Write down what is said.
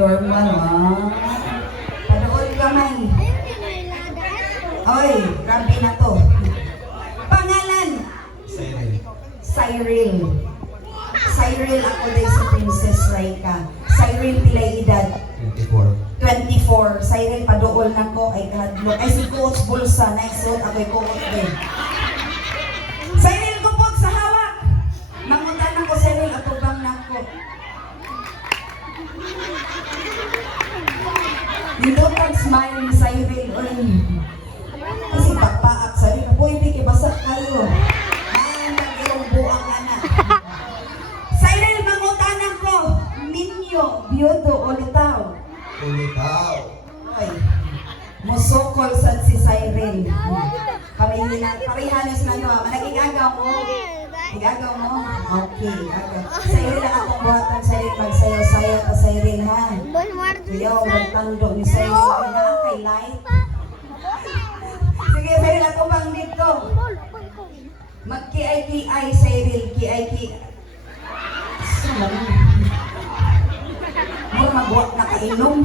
Normal, Panood kamay. Oy, grabe na to. Pangalan? Cyril. Cyril. Cyril ako day sa Princess Raika. Cyril pilay edad? 24. 24. Cyril padool na ko ay kadlok. Ay si Coach Bulsa. Next suit ako'y Coach din. Cyril kupot sa hawak. Mangutan ako Cyril at ubang na ko. Dito pag smile ni Cyril. Oy. Kasi pagpaak sabi ko, pwede kibasa kayo. Mayang nagirong buang anak. Cyril, mangutanan ko. Minyo, biyodo, o litaw. Ulitaw. Ay, musokol sa si Cyril. Parihanis na nyo. Managigagaw mo. Igagaw mo? Okay, agaw. Cyril ang akong buhatan, Cyril. Magsayaw-sayaw pa Cyril, ha? Kuya, magtando ni Cyril. Na kay light. Sige, Cyril, ako bang dito? Mag-ki-ay-ki-ay, Cyril. Ki-ay-ki. Saan naman? Mura magwak na kainom.